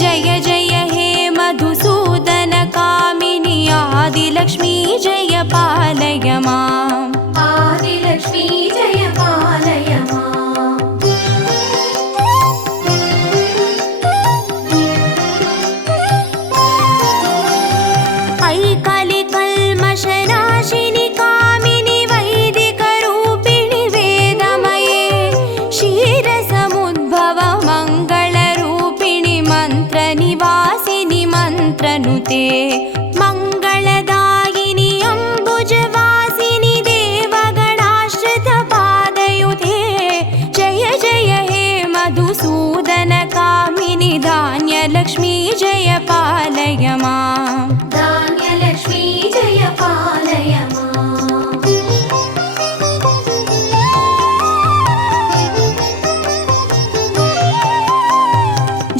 जय जय हे मधुसूदन कामिनि आदिलक्ष्मी जय पालय माम् आदिलक्ष्मी जय पालय माम् ऐकलिकल्मषनाशिनि कामिनि वैदिकरूपिणि वेदमये क्षीरसमुद्भव मङ्गलरूपिणि मन्त्रनिवासिनि मन्त्रनुते मङ्गलदायिनि अम्बुजवासिनि देवगणाश्रितपादयुते जय जय हे मधुसूदन कामिनि धान्यलक्ष्मी जय पालय माम् धान्यलक्ष्मी जय पालय माम्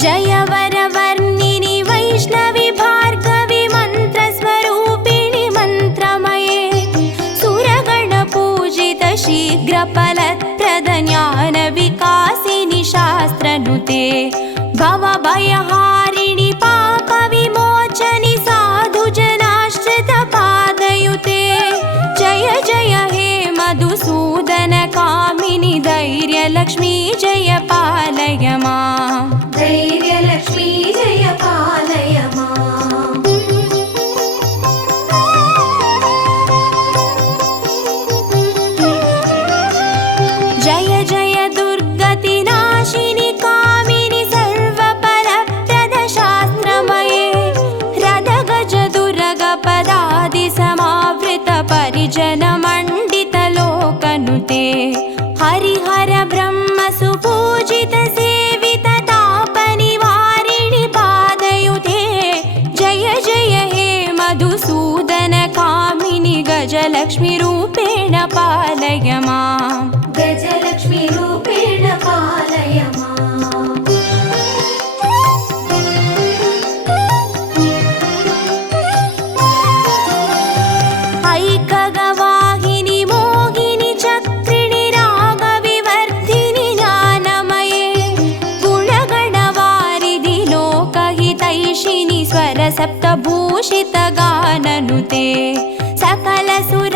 जय वरवर्णिनि वैष्णवि भार्गवि मन्त्रस्वरूपिणि मन्त्रमये सुरगणपूजित शीघ्रफलप्रद ज्ञानविकासिनि शास्त्रनुते भवभयहारिणि पापविमोचनि साधुजनाश्रितपादयुते जय जय हे मधुसूदन कामिनि धैर्यलक्ष्मी जय पालय माम् धैर्यलक्ष्मी जय पालय माम् जय जय दुर्गतिनाशिनि कामिनि सर्वफलप्रद शास्त्रमये रदगजदुर्गपदादिसमावृत परिजनमण्डितलोकनुते हरिहर ब्रह्म सुपूजित सेवित तापनिवारिणि पादयुते जय जय हे मधुसूदन कामिनि गजलक्ष्मी रूपेण पालय माम् गजलक्ष्मी रूपेण पालय माम् ऐकगवाहिनि मोहिनि चक्रिणि रागविवर्धिनि ज्ञानमये गुणगणवारिधि लोकहितैषिणि स्वरसप्तभूषित गाननुते सकलसुरासुरदेव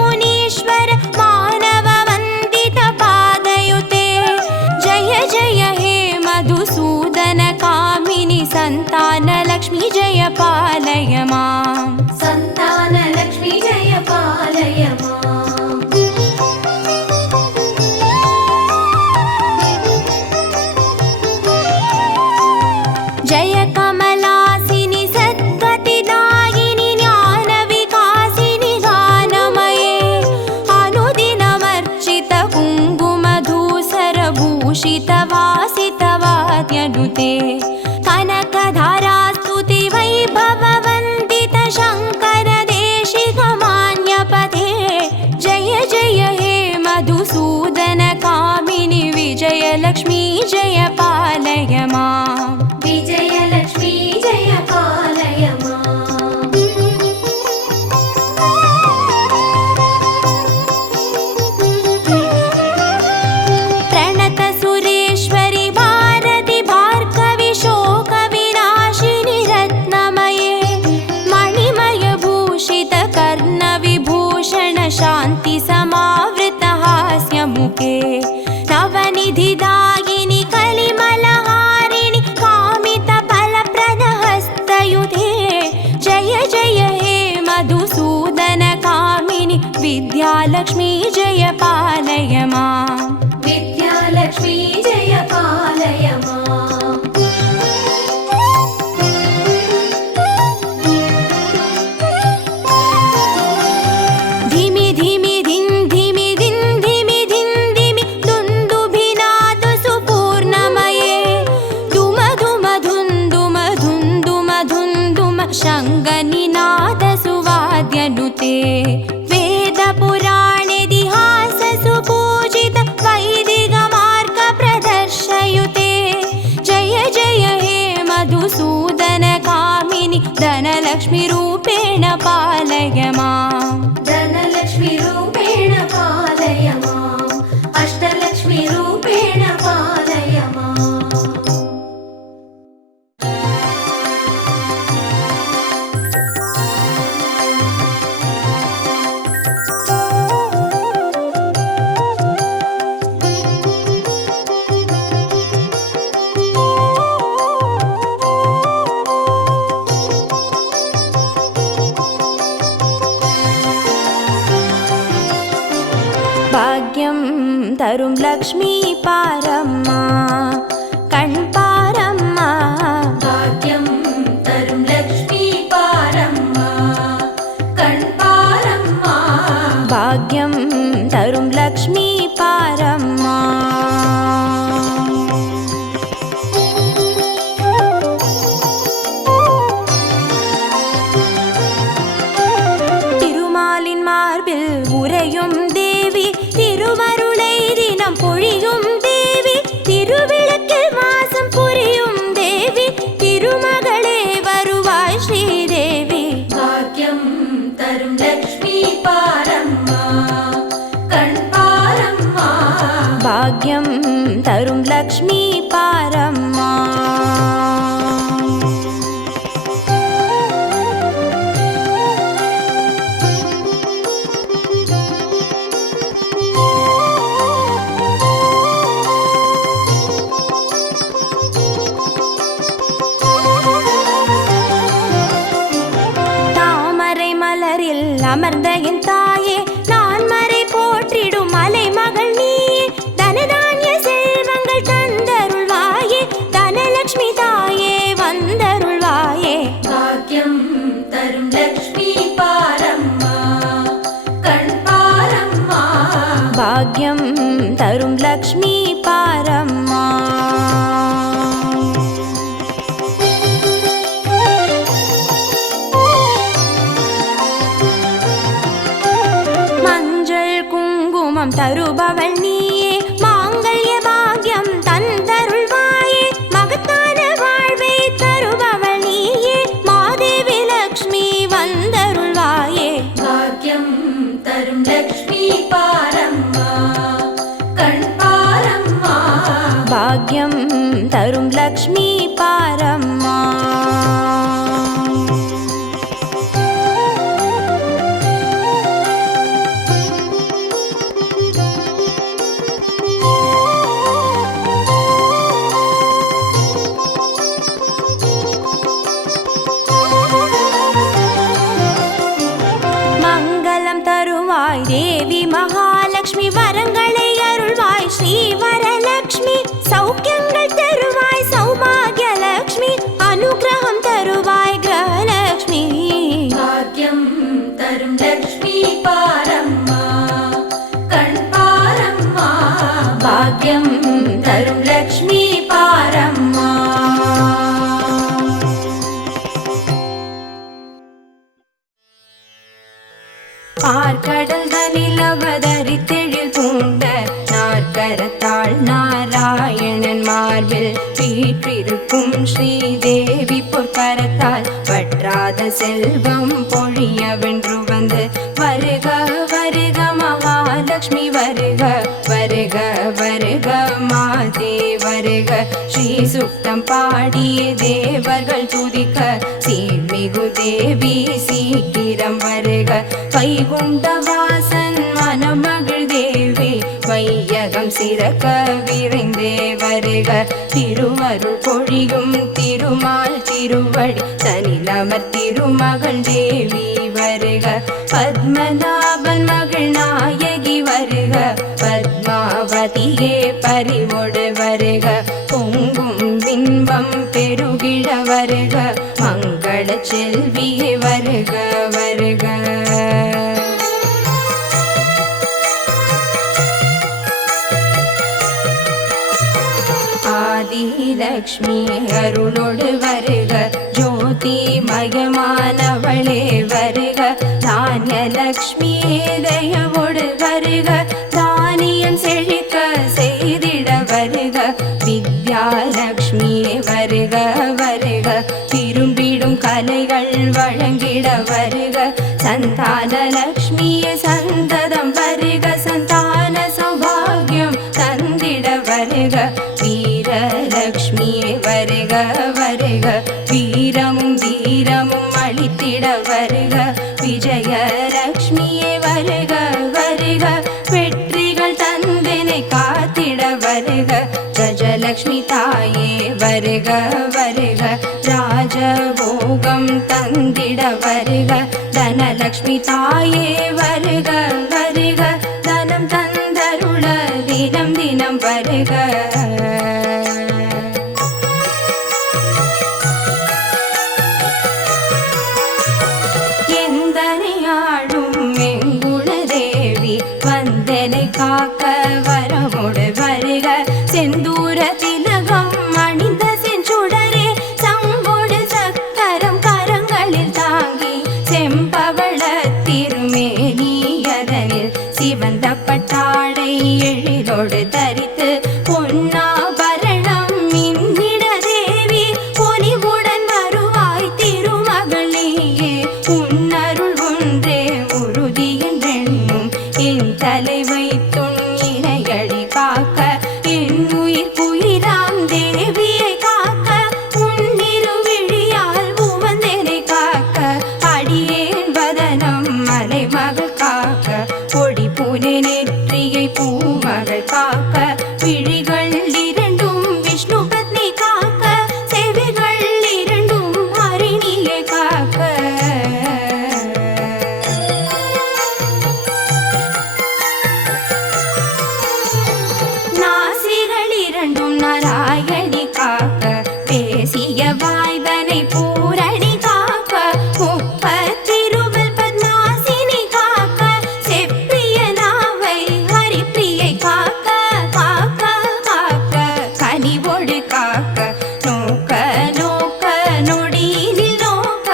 मुनीश्वर मानववन्दित पादयुते जय जय हे मधुसूदन कामिनि सन्तानलक्ष्मी जय पालय माम् सन्तानलक्ष्मी जय पालय माम् जय कमलासिनि सद्गतिदायिनि ज्ञानविकासिनि गानमये अनुदिनमर्चित कुङ्कुमधूसरभूषित वासितवाद्यनुते कनकधारास्तुति वैभववन्दित शङ्कर देशिकमान्यपते जय जय हे मधुसूदन कामिनि विजयलक्ष्मी जय पालय माम् विजयलक्ष्मी जय पालय माम् प्रणत सुरेश्वरि भारति भार्गवि शोकविनाशिनि रत्नमये मणिमय भूषित कर्णविभूषण शान्ति समावृत हास्यमुखे नवनिधिदायिनि कलिमलहारिणि कामित फलप्रद हस्तयुते जय जय हे मधुसूदन कामिनि विद्यालक्ष्मी जय पालय माम् विद्यालक्ष्मी जय पालय माम् धिमि धिमि धिन् धिमि धिन् धिमि धिन् धिमि दुन्दुभिनाद सुपूर्णमये धुम धुम धुन्दुम धुन्दुम धुन्दुम शङ्गनिनाद सुवाद्यनुते वेदपुराणेतिहास सुपूजित वैदिकमार्ग प्रदर्शयुते जय जय हे मधुसूदन कामिनि धनलक्ष्मी रूपेण पालय माम् धनलक्ष्मी रूपेण पालय माम् अष्टलक्ष्मी रूपेण पालय माम् பாக்யம் தரும் லக்ஷ்மி பாரம்மா கண் பாரம்மா. பாக்யம் தரும் லக்ஷ்மி பாரம்மா கண் பாரம்மா. பாக்யம் தரும் லக்ஷ்மி பாரம்மா. திருமாலின் மார்பில் உறையும் தேவி திருவருளை தினம் பொழியும் தேவி திருவிளக்கில் வாசம் புரியும் தேவி திருமகளே வருவாய் ஸ்ரீதேவி. பாக்யம் தரும் லக்ஷ்மி பாரம்மா கண் பாரம்மா. பாக்யம் தரும் லக்ஷ்மி பாரம்மா. தாமரை மலரில் அமர்ந்த என் தாயே நான் மறை போற்றிடும் மலை மகள் நீயே தனதானிய செல்வங்கள் தந்தருள்வாயே தனலட்சுமி தாயே வந்தருள்வாயே. பாக்யம் தரும் லக்ஷ்மி பாரம்மா கண் பாரம்மா. பாக்யம் தரும் லக்ஷ்மி பாரம்மா. மஞ்சள் குங்குமம் தருபவள் நீயே மாங்கல்ய பாக்யம் தந்தருள்வாயே மகத்தான வாழ்வை தருபவள் நீயே மாதேவி லக்ஷ்மி வந்தருள்வாயே. பாக்யம் தரும் லக்ஷ்மி பாரம்மா கண் பாரம்மா. பாக்யம் தரும் லக்ஷ்மி பாரம்மா. மங்களம் தருவாய் தேவி மகாலட்சுமி வரங்களை அருள்வாய் ஸ்ரீ வரலட்சுமி சௌக்கியங்கள் தருவாய் சௌபாகிய லட்சுமி அனுகிரகம் தருவாய் கிரகலட்சுமி. பாக்யம் தரும் லக்ஷ்மி பாரம்மா கண் பாரம்மா. பாக்யம் தரும் லக்ஷ்மி பாரம்மா. ஆர்கடல் தனில் அவதரித்தெழில் பூண்ட நாற்கரத்தாள் நாராயணன் மார்பில் வீற்றிருக்கும் ஸ்ரீதேவி பொற்கரத்தால் வற்றாத செல்வம் பொழிய வென்று வந்து வருக வருக மகாலட்சுமி வருக வருக வருக மாதே வருக ஸ்ரீ சுக்தம் பாடிய தேவர்கள் துதிக்க சீர்மிகு தேவி சீக்கிரம் வருக வைகுண்ட வாசன் மனமகிழ் தேவி வையகம் சிறக்க விரைந்தே வருக திருவருள் பொழியும் திருமால் திருவடி தனிலமர் திருமகள் தேவி வருக பத்மநாபன் மகள் நாயகி வருக பத்மாவதியே பரிவோடு வருக பொங்கும் பின்பம் பெருகிட வருக மங்கள செல்வியே வருக வருக. ஆதிலக்ஷ்மி அருளோடு வருக ஜோதி மயமானவளே வருக தானியலக்ஷ்மி தயவோடு வருக தானியம் செழிக்க செய்திட வருக வித்யாலக்ஷ்மி வருக வருக விரும்பிடும் கலைகள் வழங்கிட வருக சந்தான லக்ஷ்மியே சந்ததம் வருக சந்தான சௌபாகியம் தந்திட வருக வீரலக்ஷ்மியே வருக வருக வீரமும் வீரமும் அளித்திட வருக விஜயலக்ஷ்மியே வருக வருக வெற்றிகள் தந்தனை காத்திட வருக கஜலக்ஷ்மி தாயே வருக வருக ராஜபோகம் தந்திட வருக தனலக்ஷ்மி தாயே வருக வருக தனம் தந்தருள இல்லம் வருக. எந்தனையாடும் எங்குண தேவி வந்தனை காக்க வரமுடு வருக. செந்தூர திலகம் அணிந்த செஞ்சுடரே சங்கொடு சக்கரம் கரங்களில் தாங்கி செம்பவள திருமேனியதனில் சிவந்த பட்டாடை எழிலோடு தரித்து பொன்னாபரணம் மின்னிட தேவி பொலிவுடன் வருவாய் திருமகளேயே. உன்னருள் ஒன்றே உறுதி என்றென்னும் என் தலை வைத்துன் இணையடி காக்க என் உயிர் குயிராம் தேவியை காக்க உன்னிரு விழியால் உவந்தனை காக்க அடியேன் வதனம் மலைமகள் காக்க பொடி பூனை நெற்றியை பூமகள் காக்க விழிகள் இரண்டும் விஷ்ணு பத்னி காக்க செவிகள் இரண்டும் ஹரிணியை காக்க. நாசிகள் இரண்டும் நாராயணி காக்க பேசிய வாய்தனை பூரணி காக்க முப்பத்திருவல் பத்மாசினி காக்க செப்பிய நாவை ஹரிப்பிரியை காக்க காக்க காக்க கனிவோடு காக்க நோக்க நோக்க நொடியினில் நோக்க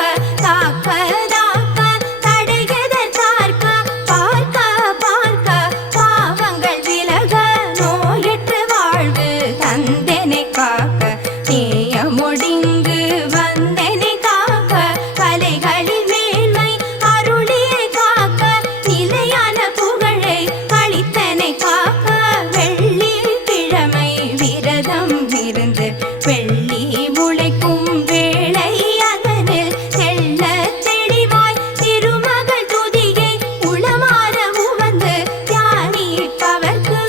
தாக்க தாக்க தடையதற் பார்க்க பார்க்க பார்க்க பாவங்கள் விலக நோயற்ற வாழ்வு தந்தனை காக்க நேயமொடிங்கு வந்தனை காக்க கலைகளின் மேன்மை அருளியை காக்க நிலையான புகழை அளித்தனை காக்க வெள்ளி கிழமை விரதம் இருந்து வெள்ளி முளைக்கும் வேளை அதனில் செல்ல தெளிவாய் திருமகள் துதியை உளமாற உவந்து தியானிப்பவர்க்கு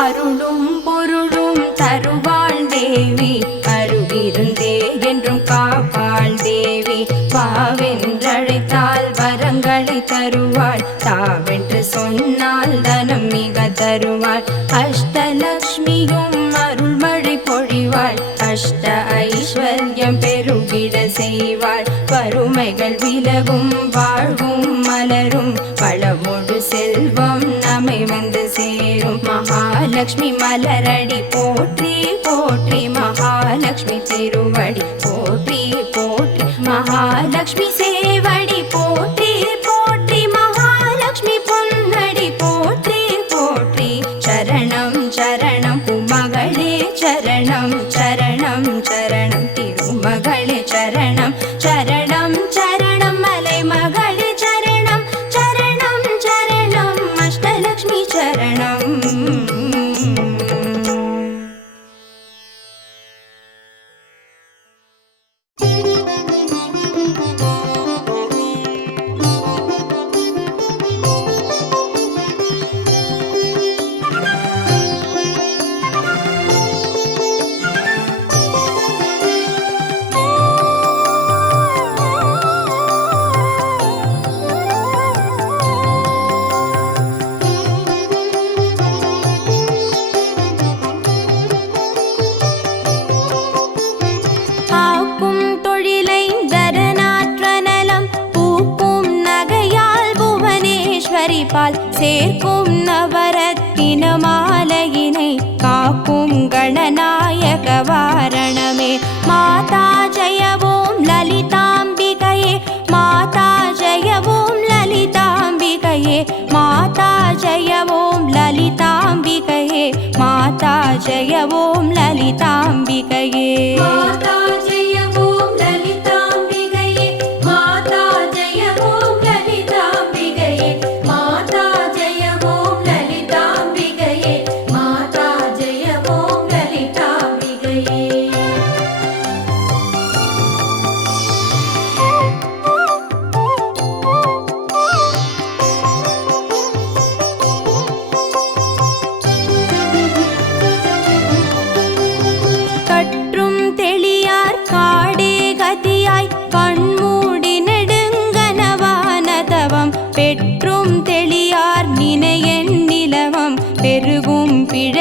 அருளும் பொருளும் தருவாள் தேவி அருவிருந்தே என்றும் காப்பாள் தேவி. வாவென்றழைத்தால் வரங்களை தருவாள் தாவென்று சொன்னால் தனம் மிக தருவாள். அஷ்டலக்ஷ்மியும் அருள்மழை பொழிவாள் அஷ்ட ஐஸ்வர்யம் பெருகிட செய்வாள். வறுமைகள் விலகும் வாழ்வும் மலரும் வளமொடு செல்வம் நம்மை வந்து சேரும். மகாலட்சுமி மலரடி போற்றி போற்றி மகாலட்சுமி திருவடி போற்றி போற்றி மகாலட்சுமி சேவடி போற்றி போற்றி மகாலட்சுமி பொன்னடி போற்றி போற்றி. சரணம் சரணம் உமகளே சரணம் சரணம் சரணம் திருமகளே சரணம் சரணம் சரணம் மலைமகளே சரணம் சரணம் சரணம் அஷ்டலக்ஷ்மி சரணம். பால் சேர்க்கும் நவரத்தின மாலையினை காக்கும் கணநாயக வாரணமே. மாதா ஜெய ஓம் லலிதாம்பிகையே மாதா ஜெய ஓம் லலிதாம்பிகையே மாதா ஜெய ஓம் லலிதாம்பிகையே மாதா ஜெய ஓம் லலிதாம்பிகையே. மாதா ஜெய ஓம் லலிதாம்பிகையே மாதா ஜெய ஓம் லலிதாம்பிகையே மாதா ஜெய ஓம் லலிதாம்பிகையே மாதா ஜெய ஓம் லலிதாம்பிகையே. கற்றும் தெளியார்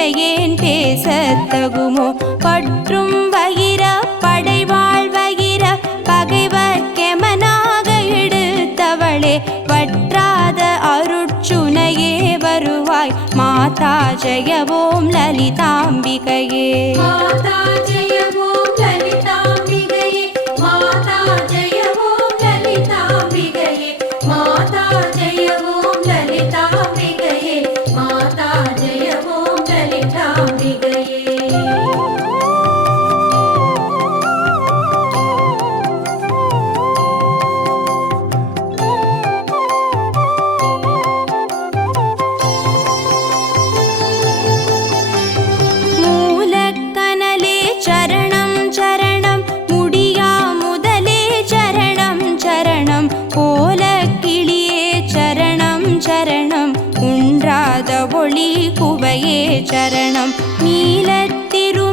பிழையேன் பேசத்தகுமோ பற்றும் வகிர படைவாழ் வகிர பகைவர்க்கெமனாக எடுத்தவளே வற்றாத அருட்சுனையே வருவாய் மாதா ஜெய ஓம் லலிதாம்பிகையே மாதா ஜெய ஓம் லலிதாம்பிகையே மாதா ஜெய ஓம் லலிதாம்பிகையே மாதா ஜெய ஓம் லலிதாம்பிகையே மாதா ஜெய ஓம் லலிதாம்பிகையே சரணம் சரணம் முடியா முதலே சரணம் சரணம் கோல கிளியே சரணம் சரணம் குன்றாத ஒளி குவையே சரணம் நீலத்திருமேனியிலே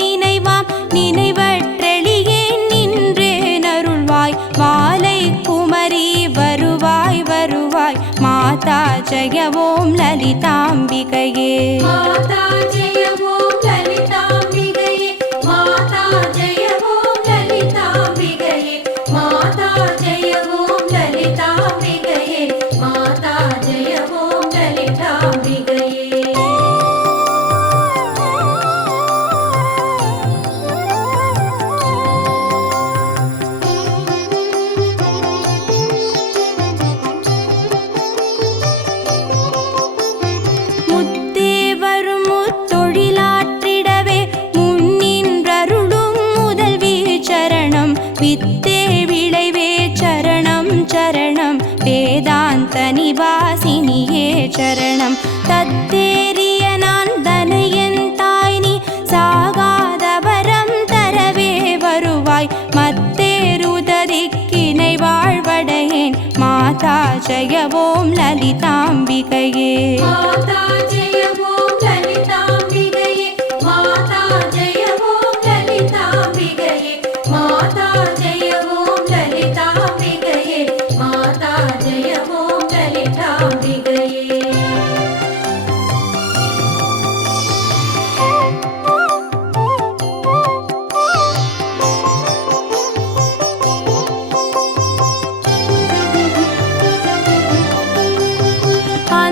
நினைவாம் நினைவற்றெளியே நின்றே நருள்வாய் மாலை குமரி வருவாய் வருவாய் மாதா ஜெய ஓம் லலிதாம்பிகையே மாதா ஜெய ஓம் லலிதாம்பிகையே மாதா ஜெய ஓம் லலிதாம்பிகையே மாதா ஜெய ஓம் லலிதாம்பிகையே மாதா ஜெய ஓம் லலிதாம்பிகையே வித்தே விளைவே சரணம் சரணம் வேதாந்த நிவாசினியே சரணம் தத்தேரிய நான் தனையன் தாய் நீ சாகாத வரம் தரவே வருவாய் மத்தேருதறிக்கினை வாழ்வடையேன் மாதா ஜெய ஓம் லலிதாம்பிகையே மாதா ஜெய ஓம் லலிதாம்பிகையே மாதா ஜெய ஓம் லலிதாம்பிகையே மாதா ஜெய ஓம் லலிதாம்பிகையே மாதா ஜெய ஓம் லலிதாம்பிகையே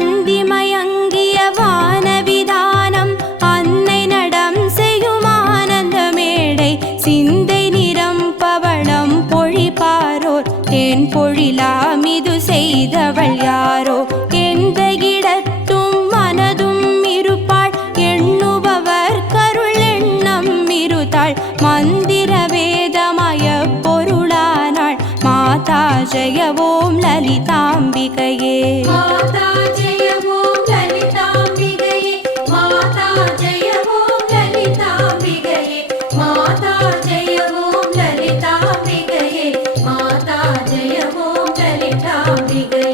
அந்திமயங்கிய வானவிதானம் அன்னை நடம் செய்யும் ஆனந்த மேடை சிந்தை நிறம் பவளம் பொழிப்பாரோர் தேன் பொழிலாமிது செய்தவள் யாரோ எந்த இடத்தும் மனதும் இருப்பாள் எண்ணுபவர் கருள் எண்ணம் இருத்தாள் மந்திர வேதமய பொருளானாள் மாதா ஜெய ஓம் லலிதாம்பிகையே மாதா ஜெய ஓம் லலிதாம்பிகையே மாதா ஜெய ஓம் லலிதாம்பிகையே மாதா ஜெய ஓம் லலிதாம்பிகையே மாதா ஜெய ஓம் லலிதாம்பிகையே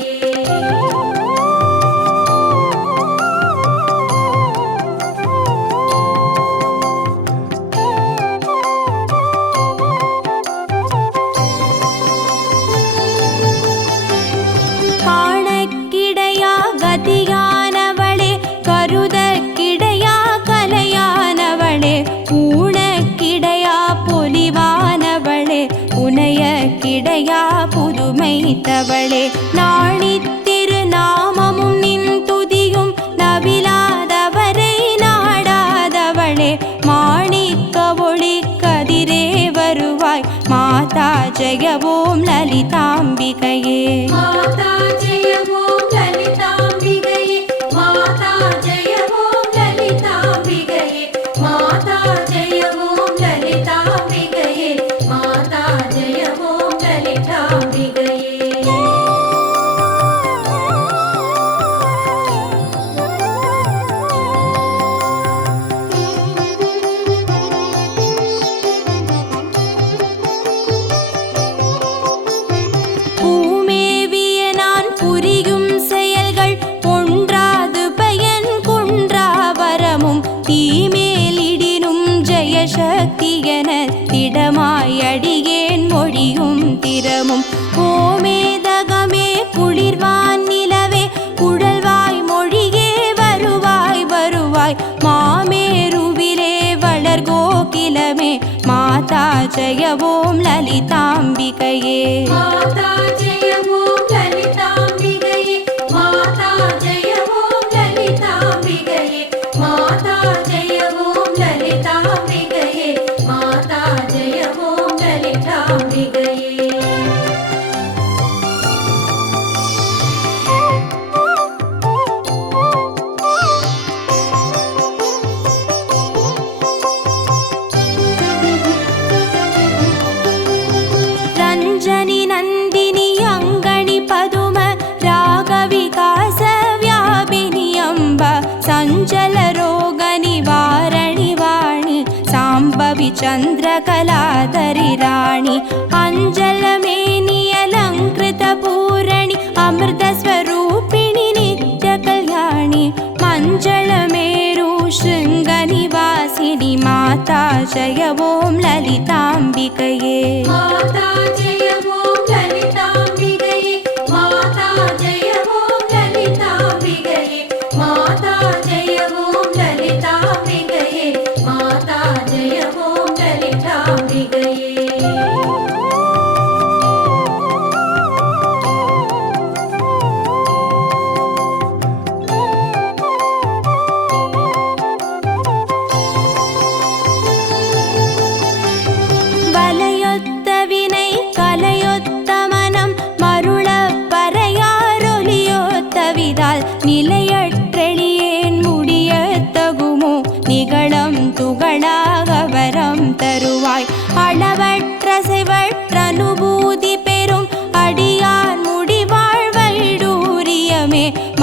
காணக்கிடையா கதியானவளே கருதக்கிடையா கலையானவளே ஊனக்கிடையா பொலிவானவளே புனையக்கிடையா புதுமைத்தவளே நாணித்திரு நாமமும் நின் துதியும் நவிலாதவரை நாடாதவளே மாணிக்க ஒளி கதிரே வருவாய் மாதா ஜெய ஓம் லலிதாம்பிகையே மாதா ஜெய ஓம் லலிதாம்பிகையே மாதா ஜெய ஓம் லலிதாம்பிகையே மாதா ஜெய ஓம் லலிதாம்பிகையே மாதா ஜெய ஓம் லலிதாம்பிகையே பூமேவிய நான் புரியும் செயல்கள் ஒன்றாது பயன் குன்றா வரமும் தீமேலிடினும் ஜெயசக்தி என திடமாய் அடியேன் மொழியும் திறமும் ஓமேதகமே குளிர்வான் நிலவே குழல்வாய் மொழியே வருவாய் வருவாய் माता जय ॐ ललिताम्बिकये माता जय ॐ ललिताम्बिकये माता जय ॐ ललिताम्बिकये माता जय ॐ ललिताम्बिकये माता जय ॐ ललिताम्बिकये रञ्जनि नन्दिनि अङ्गणि पदुम रागविकास व्यापिनि अम्ब सञ्चलरोगनिवारणि वाणि साम्बवि चन्द्रकलाधरि राणि अञ्जलमेनि अलङ्कृतपूरणि अमृतस्वरूपिणि नित्यकल्याणि मञ्जलमेरु शृङ्गनिवासिनि माता जय ॐ ललिताम्बिकये माता जय ॐ ललिताम्बिकये माता जय ॐ ललिताम्बिकये माता जय ॐ ललिताम्बिकये माता जय ॐ ललिताम्बिकये வலையொத்த வினை கலையொத்த மனம் மருளப் பறையாரொலியொத்த விதால் நிலையற்றெளியேன் முடியத் தகுமோ நிகழம் துகளாக வரம் தருவாய் அளவற்ற செவற்றனுபூதி பெறும் அடியார் முடிவாழ்வைடூரியமே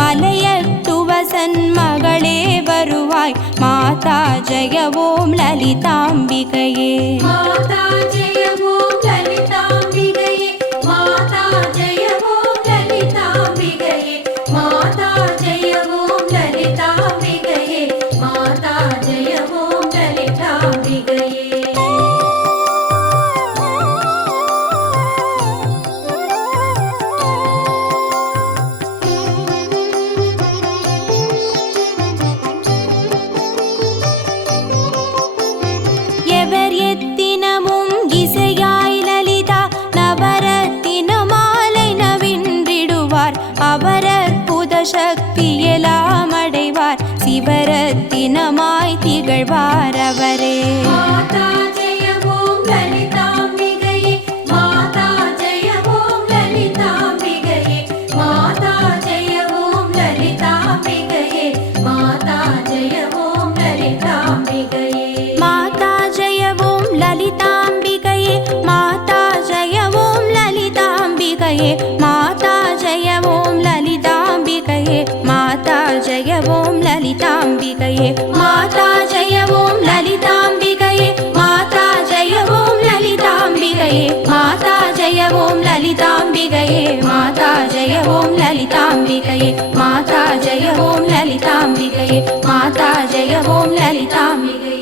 மலையத்துவசன் மகளே வருவாய் மாதா ஜய ஓம் லலிதாம்பிகையே माता जय ॐ ललिताम्बिकये माता जय ॐ ललिताम्बिकये माता जय ॐ ललिताम्बिकये माता जय ॐ ललिताम्बिकये எவர் எத்தினமும் இசையாய் லலிதா நவரத்தின மாலை நவின்றிடுவார் அவர் அற்புத சக்தி எல்லாம் அடைவார் சிவரத்தினமாய் திகழ்வார் அவரே माता जय ॐ ललिताम्बिकये माता जय ॐ ललिताम्बिकये माता जय ॐ ललिताम्बिकये माता जय ॐ ललिताम्बिकये माता जय ॐ ललिताम्बिकये माता जय ॐ ललिताम्बिकये माता जय ॐ ललिताम्बिकये माता जय ॐ ललिताम्बिकये माता जय ॐ ललिताम्बिकये माता जय ॐ ललिताम्बिकये माता जय ॐ ललिताम्बिकये माता जय ॐ ललिताम्बिकये माता जय ॐ ललिताम्बिकये माता जय ॐ ललिताम्बिकये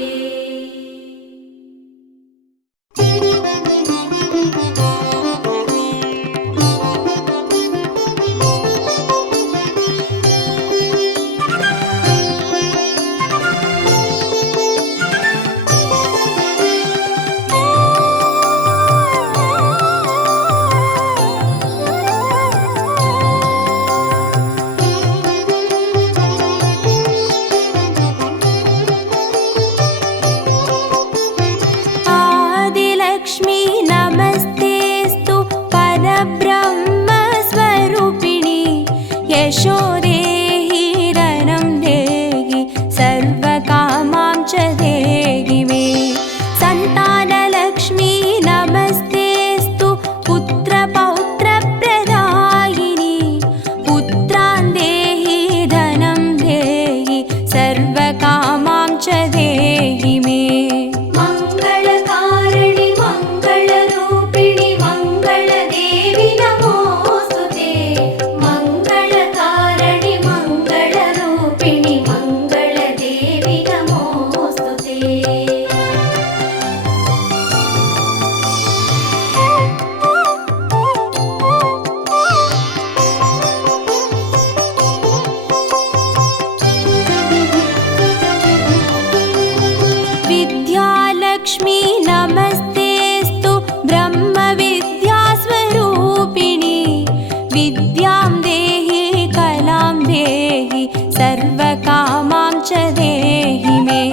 सर्वकामां च देहि मे।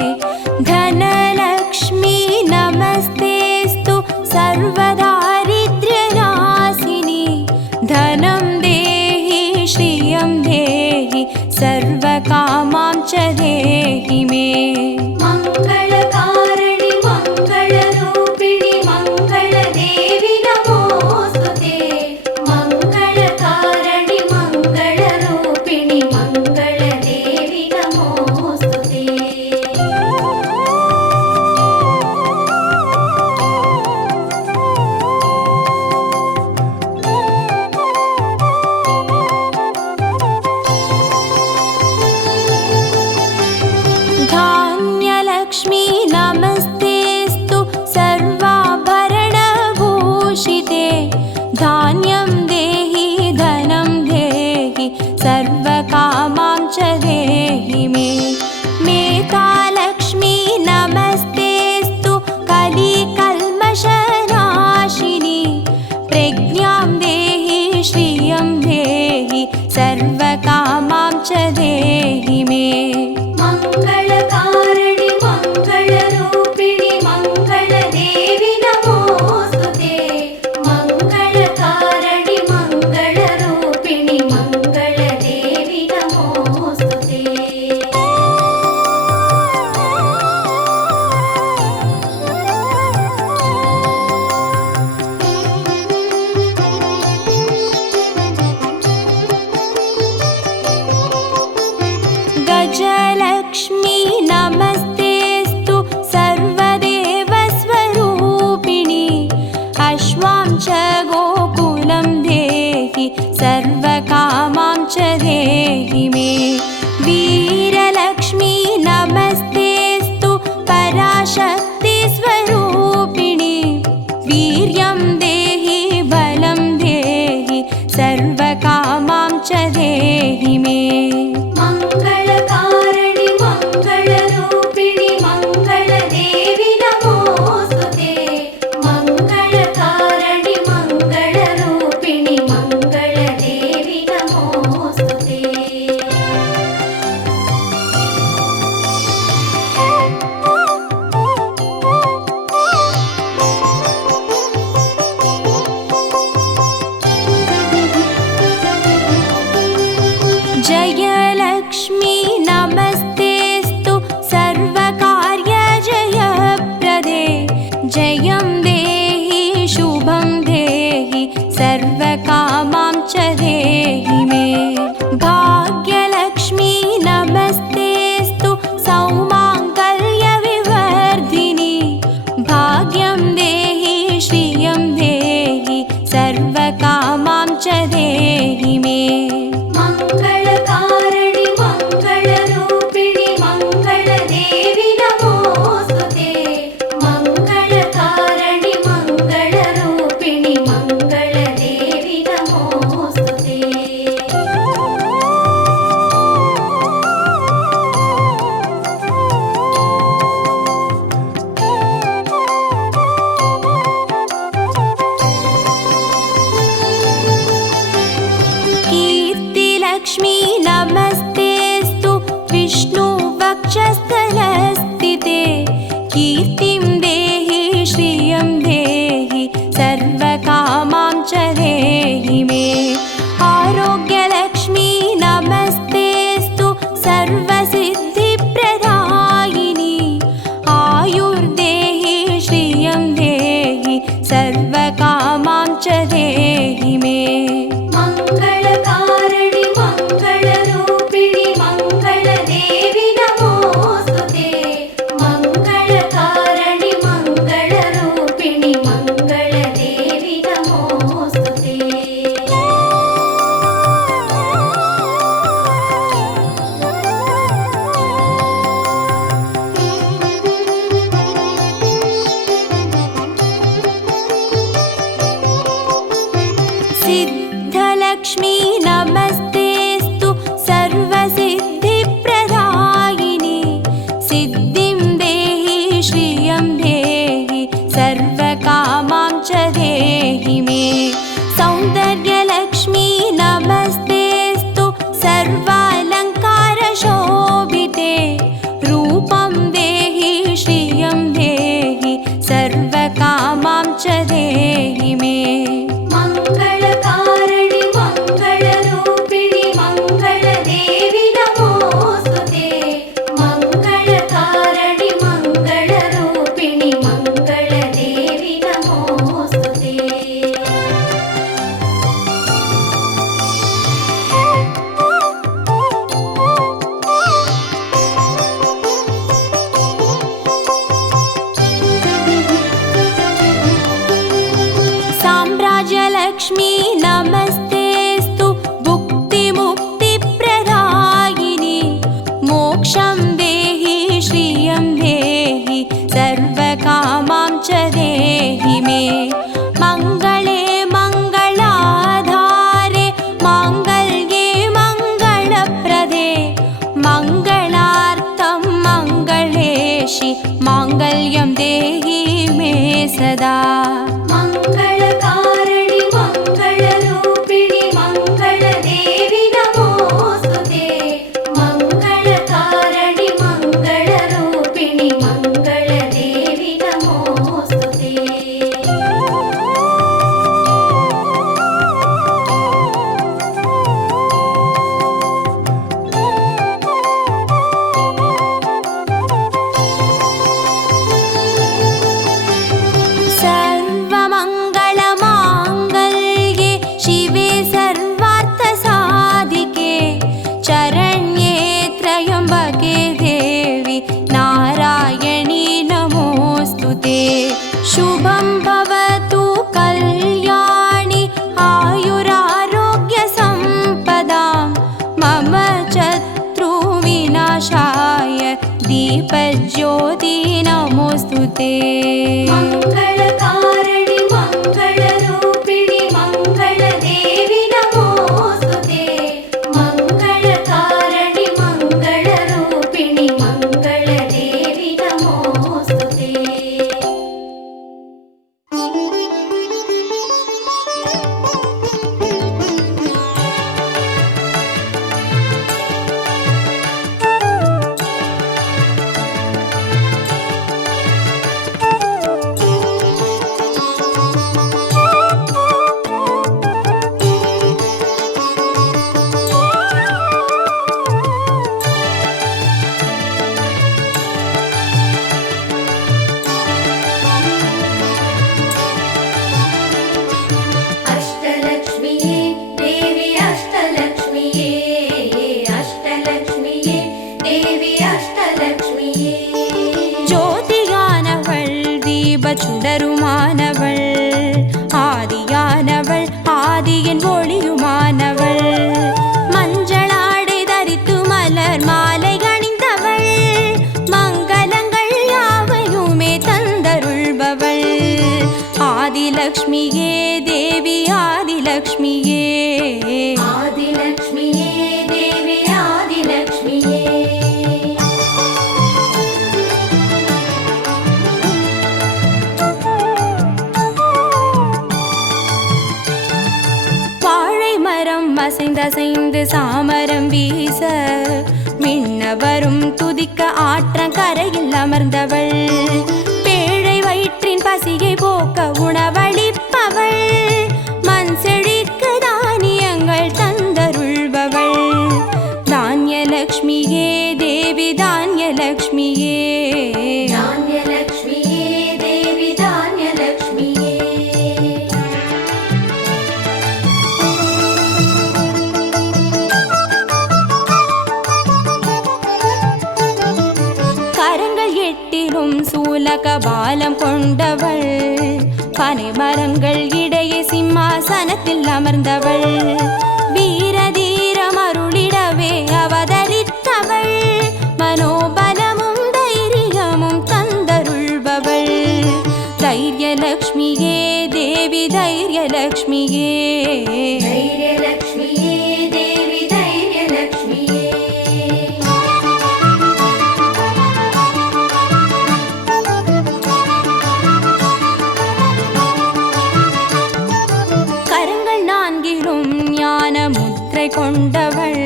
धनलक्ष्मी नमस्तेऽस्तु सर्वदारिद्र्यनाशिनी। धनं देहि श्रियं देहि सर्वकामां च देहि मे। मङ्गलकारिणि मङ्गलरूपिणि मङ्गलदेवि नमोऽस्तुते। मङ्गलकारिणि मङ्गलरूपिणि मङ्गलदेवि नमोऽस्तुते। धान्यलक्ष्मी नमस्तेऽस्तु सर्वाभरणभूषिते। धान्यं देहि धनं देहि सर्वकामां च देहि मे। मेधालक्ष्मी नमस्तेऽस्तु कलिकल्मषनाशिनी। प्रज्ञां देहि श्रियं देहि सर्वकामां च देहि मे। मङ्गलकारिणि मङ्गलरूपिणि मङ्गलदेवि नमोऽस्तुते। मङ्गलकारिणि मङ्गलरूपिणि मङ्गलदेवि नमोऽस्तुते। गजलक्ष्मी नमस्तेऽस्तु सर्वदेवस्वरूपिणी। अश्वां च गोकुलं देहि सर्वकामां च देहि मे। वीरलक्ष्मी नमस्तेऽस्तु पराशक्तिस्वरूपिणी। वीर्यं देहि बलं देहि सर्वकामां च देहि मे। मङ्गलकारिणि मङ्गलरूपिणि मङ्गलदेवि नमोऽस्तुते। मङ्गलकारिणि मङ्गलरूपिणि मङ्गलदेवि नमोऽस्तुते। जयलक्ष्मी नमस्तेऽस्तु सर्वकार्यजयप्रदे। जयं देहि शुभं देहि सर्वकामां च देहि मे। भाग्यलक्ष्मी नमस्तेऽस्तु सौमाङ्गल्यविवर्धिनी। भाग्यं देहि श्रियं देहि सर्वकामां च देहि मे। मङ्गलकारिणि मङ्गलरूपिणि मङ्गलदेवि नमोऽस्तुते। मङ्गलकारिणि मङ्गलरूपिणि मङ्गलदेवि नमोऽस्तुते। कीर्तिलक्ष्मी नमस्तेऽस्तु विष्णुवक्षस्थलस्थिते। कीर्तिं देहि श्रियं देहि सर्वकामां च देहि मे। आरोग्यलक्ष्मी नमस्तेऽस्तु सर्वसिद्धिप्रदायिनी। आयुर्देहि श्रियं देहि सर्वकामां च देहि मे। मङ्गलकारिणि मङ्गलरूपिणि मङ्गलदेवि नमोऽस्तुते। मङ्गलकारिणि मङ्गलरूपिणि मङ्गलदेवि नमोऽस्तुते। सिद्ध लक्ष्मी नमस्तेस्तु भुक्तिमुक्तिप्रदायिनि मोक्षं देहि श्रियं देहि सर्वकामां च देहि मे मङ्गले मङ्गलाधारे माङ्गल्ये मङ्गलप्रदे मङ्गलार्थं मङ्गलेशि माङ्गल्यं देहि मे सदा मङ्गलकारिणि मङ्गलरूपिणि मङ्गलदेवि नमोऽस्तुते मङ्गलकारिणि मङ्गलरूपिणि मङ्गलदेवि नमोऽस्तुते सर्वमङ्गलमाङ्गल्ये शिवे सर्वार्थसाधिके चरण्ये त्र्यम्बके देवि नारायणी नमोऽस्तु ते शुभं भवतु कल्याणि आयुरारोग्यसम्पदां मम शत्रुविनाशाय दीपज्योति नमोऽस्तु ते मङ्गलकारिणि मङ्गलरूपिणि मङ्गलदेवि नमोऽस्तुते मङ्गलकारिणि मङ्गलरूपिणि मङ्गलदेवि नमोऽस्तुते अष्टलक्ष्मिये देवी अष्टलक्ष्मिये अष्टलक्ष्मिये देवी अष्टलक्ष्मिये ஜோதியானவள் தீபச்சுடருமானவள் ஆதியானவள் ஆதியின் ஒளியுமானவள் மஞ்சளாடை தரித்து மலர் மாலை அணிந்தவள் மங்களங்கள் யாவையுமே தந்தருள்பவள் ஆதிலக்ஷ்மியே தேவி ஆதிலக்ஷ்மியே आदिलक्ष्मिये देवी आदिलक्ष्मिये வாழை மரம் அசைந்தசைந்து சாமரம் வீச விண்ணவரும் துதிக்க ஆற்றங்கரையில் அமர்ந்தவள் பேழை வயிற்றின் பசியை போக்க உணவளிப்பவள் மண் செழிக்க தானியங்கள் தந்தருள்பவள் தானியலக்ஷ்மியே தேவி தானியலக்ஷ்மியே धान्यलक्ष्मिये देवी धान्यलक्ष्मिये கரங்கள் எட்டிலும் சூலகபாலம் கொண்டவள் பனை மரங்கள் இடையே சிம்மாசனத்தில் அமர்ந்தவள் வீரதீரம் அருளிடவே அவதரித்தவள் மனோபலமும் தைரியமும் தந்தருள்பவள் தைரியலக்ஷ்மியே தேவி தைரியலக்ஷ்மியே धैर्यलक्ष्मिये देवी धैर्यलक्ष्मिये கரங்கள் நான்கிலும் ஞான முத்திரை கொண்டவள்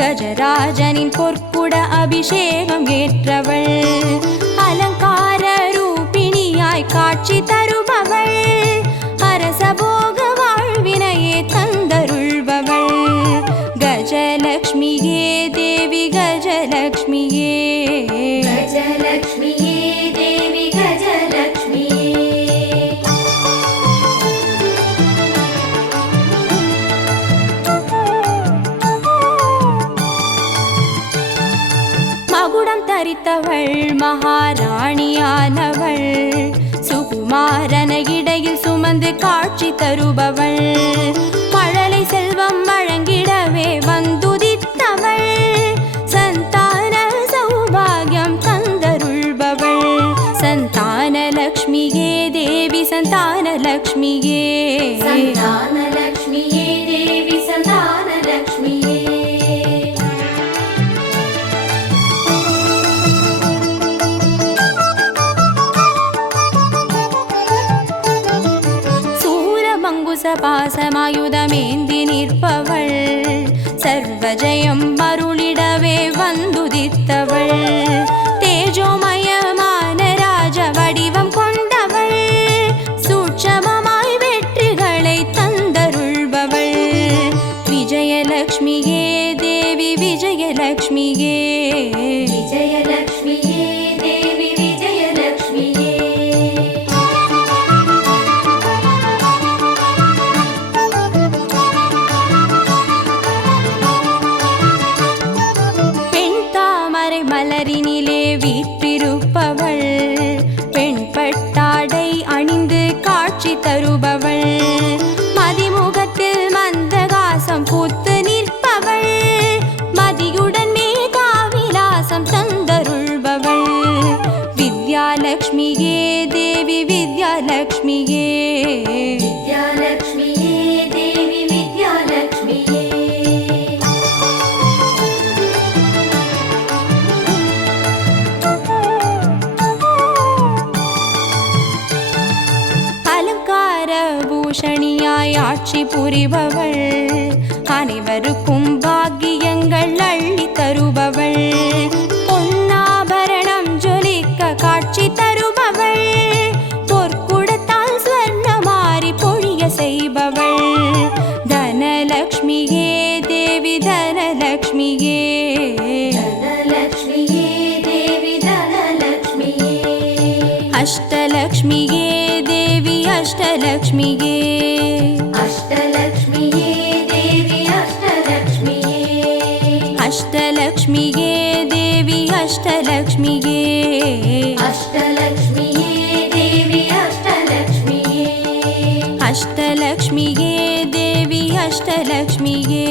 கஜராஜனின் பொற்குட அபிஷேகம் ஏற்றவள் அலங்கார ரூபிணியாய் காட்சி தருபவள் அரசபோக வாழ்வினையே தந்தருள்பவள் கஜலக்ஷ்மியே தேவி கஜலக்ஷ்மியே गजलक्ष्मिये देवी गजलक्ष्मिये மகுடம் தரித்தவள் மகாராணியானவள் சுகுமார சுகுமாரன இடையில் சுமந்து காட்சி தருபவள் மழலை செல்வம் வழங்கிடவே வந்துதித்தவள் சந்தான சௌபாகியம் தந்தருள்பவள் சந்தான லக்ஷ்மியே தேவி சந்தான லக்ஷ்மியே சந்தான லக்ஷ்மியே தேவி சந்தான லக்ஷ்மியே பாசமாயுதமேந்தி நிற்பவள் சர்வஜயம் அருளிடவே வந்துதித்தவள் தேஜோமயமான ராஜ வடிவம் கொண்டவள் சூட்சமமாய் வெற்றிகளை தந்தருள்பவள் விஜயலக்ஷ்மியே தேவி விஜயலக்ஷ்மியே விஜயலக்ஷ்மியே தேவி விஜயலக்ஷ்மியே மலரினிலே வீற்றிருப்பவள் பெண்பட்டாடை அணிந்து காட்சி தருபவள் மதிமுகத்தில் மந்தகாசம் பூத்து நிற்பவள் மதியுடன் மேகாவிலாசம் தந்தருள்பவள் வித்யாலக்ஷ்மியே தேவி வித்யாலக்ஷ்மியே வித்யாலக்ஷ்மியே தேவி வித்யாலக்ஷ்மியே பூஷணியாய் ஆட்சி புரிபவள் அனைவருக்கும் பாக்கியங்கள் அள்ளி தருபவள் பொன்னாபரணம் ஜொலிக்க காட்சி தருபவள் பொற்குடத்தால் ஸ்வர்ணமாரி பொழிய செய்பவள் தனலக்ஷ்மியே தேவி தனலக்ஷ்மியே தனலக்ஷ்மியே தேவி தனலக்ஷ்மியே அஷ்டலக்ஷ்மியே தேவி அஷ்டலக்ஷ்மியே அஷ்டலக்ஷ்மியே தேவி அஷ்டலக்ஷ்மியே அஷ்டலக்ஷ்மியே தேவி அஷ்டலக்ஷ்மியே அஷ்டலக்ஷ்மியே தேவி அஷ்டலக்ஷ்மியே அஷ்டலக்ஷ்மியே தேவி அஷ்டலக்ஷ்மியே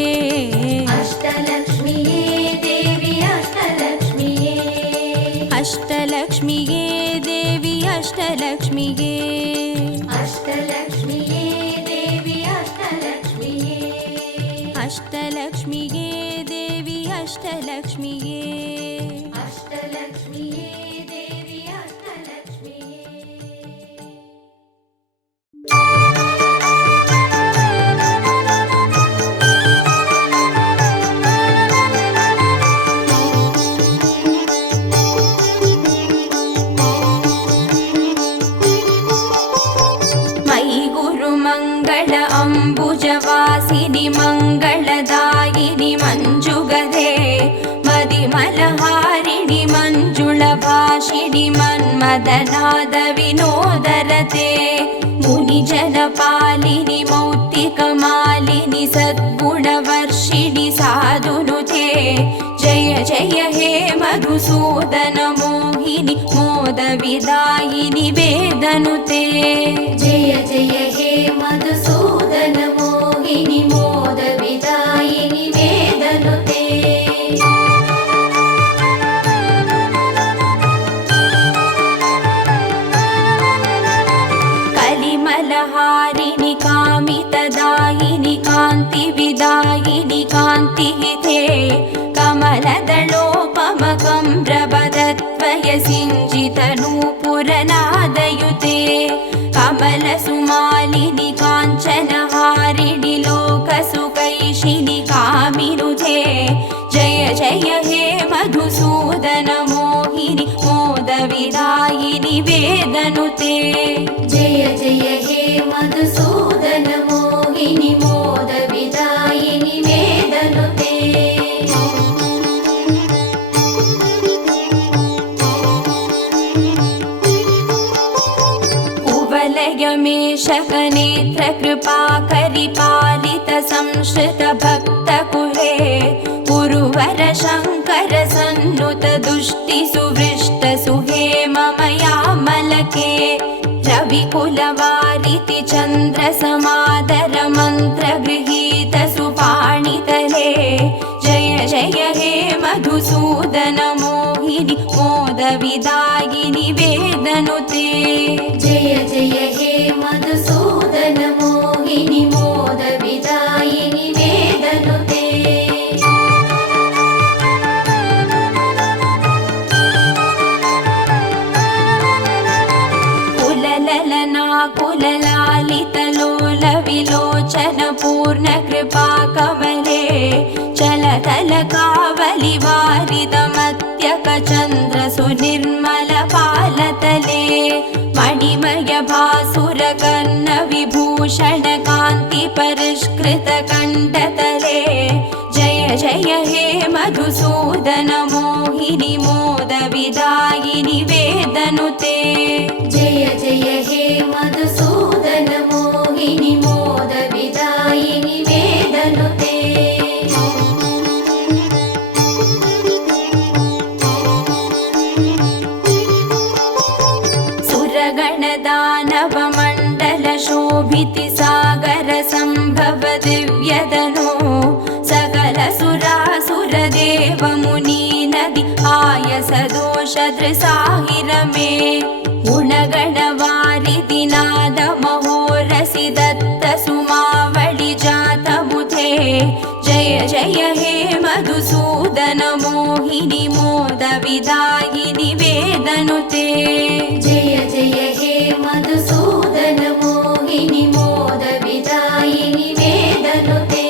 அஷ்டலக்ஷ்மியே தேவி அஷ்டலக்ஷ்மியே அஷ்டலக்ஷ்மியே தேவி அஷ்டலக்ஷ்மியே அஷ்டலக்ஷ்மியே தேவி அஷ்டலக்ஷ்மியே அஷ்டலக்ஷ்மியே தேவி அஷ்டலக்ஷ்மியே அஷ்டலக்ஷ்மியே தேவி அஷ்டலக்ஷ்மியே ಮಂಗಳ ಅಂಬುಜವಾಸಿನಿ ಮಂಗಳದಾಯಿನಿ ಮಂಜುಗದೆ ಮದಿಮಲಹಾರಿಣಿ ಮಂಜುಳ ಭಾಷಿಣಿ ಮನ್ಮದನಾದ ವಿನೋದರತೆ ಮುನಿಜನ ಪಾಲಿನಿ ಮೌಕ್ತಿಕ ಮಾಲಿನಿ ಸದ್ಗುಣವರ್ಷಿಣಿ ಸಾಧುನುತೆ ಜಯ ಜಯ ಹೇ ಮಧುಸೂದನ ಮೋಹಿನಿ ಮೋದ ವಿದಾಯಿನಿ ವೇದನುತೆ ಜಯ ಜಯ ಹೇ ಮಧುಸೂದನ ಮೋಹಿನಿ ಮೋದ ವಿದಾಯಿನಿ ವೇದನುತೆ ಕಲಿಮಲಹಾರಿಣಿ ಕಾಮಿತದಾಯಿನಿ ಕಾಂತಿ ವಿದಾಯಿನಿ ಕಾಂತಿ ಹಿತೆ ಕಮಲದಳೋಪಮಕಂಬ್ರಬದತ್ವಯ ಸಿಂಜಿತ ನೂಪುರನಾದಯುತೆ ಕಮಲ ಸುಮಾಲಿನಿ ಕಾಂಚನಹಾರಿಣಿ ಲೋಕಸುಕೈಷಿನಿ ಕಾಮಿನುತೆ ಜಯ ಜಯ ಹೇ ಮಧುಸೂದನ ಮೋಹಿನಿ ಮೋದ ವಿದಾಯಿನಿ ವೇದನುತೆ ಜಯ ಜಯ ಹೇ ಮಧುಸೂದನ ಮೋಹಿನಿ ಮೋದ ವಿದಾಯಿನಿ ವೇದನುತೆ ಮೇಷಕನೇತ್ರ ಕೃಪಾಕರಿ ಪಾಲಿತ ಸಂಶ್ರಿತ ಭಕ್ತ ಕುಲೇ ಗುರುವರ ಶಂಕರ ಸನ್ನುತ ದುಷ್ಟಿ ಸುವೃಷ್ಟ ಸುಹೇಮ ಮಯಾಮಲಕೆ विकुलवारिति चन्द्रसमादर मन्त्रगृहीत सुपाणितले जय जय हे मधुसूदन मोहिनि मोदविदायिनि वेदनुते जय जय हे मधुसूदन मोहिनि मोदविदायिनि वेदनुते कुललालितलोल विलोचन पूर्ण कृपा कमले चलतल कावलि वारिदमत्यक चन्द्र सुनिर्मल पालतले मणिमय भासुर कर्ण विभूषण कान्ति परिष्कृत कण्ठतले जय जय हे मधुसूदन मोहिनि मोदविदायिनि वेदनुते जय जय हे मधुसूदन मोहिनि मोदविदायिनि वेदनुते सुरगण दानव मण्डल शोभिति सागर सम्भव दिव्यदनो सकल सुरासुर देव मुनि नदि आयस दोष दृसाहिरमे गुणगणवारिधि नाद महोरसि दत्त सुमावळि जात बुधे जय जय हे मधुसूदन मोहिनि मोदविदायिनि वेदनुते जय जय हे मधुसूदन मोहिनि मोदविदायिनि वेदनुते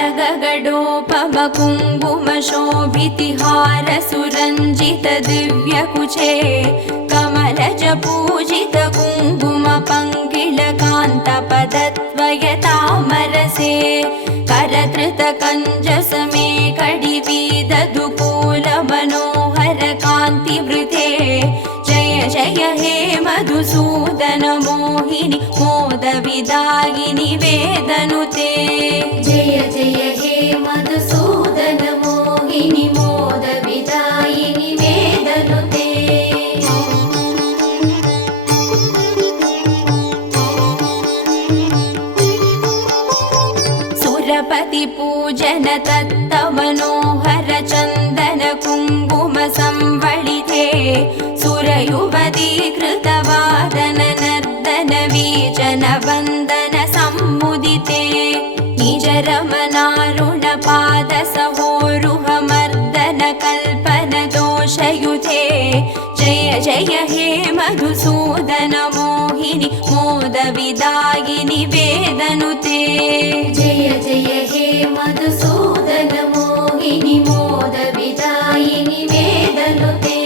कनकगडोपम कुङ्कुम शोभितिहार सुरञ्जित दिव्यकुचे कमलज पूजित कुङ्कुम पङ्किल कान्त पदद्वय तामरसे करधृत कञ्ज समे कडिवीद दुकूल मनोहर कान्ति वृते जय जय हे मधुसूदन मोहिनि मोदविदायिनि वेदनुते जय जय हे मधुसूदन मोहिनि मोदविदायिनि वेदनुते सुरपति पूजन तत्त मनोहर चन्दन कुङ्कुम संवळिते सुरयुवती कृतवादन नर्दन वीजन वन्दन सम्मुदिते निज रमणारुण पाद सहोरुह मर्दन कल्पन दोषयुते जय जय हे मधुसूदन मोहिनि मोदविदायिनि वेदनुते जय जय हे मधुसूदन मोहिनि मोदविदायिनि वेदनुते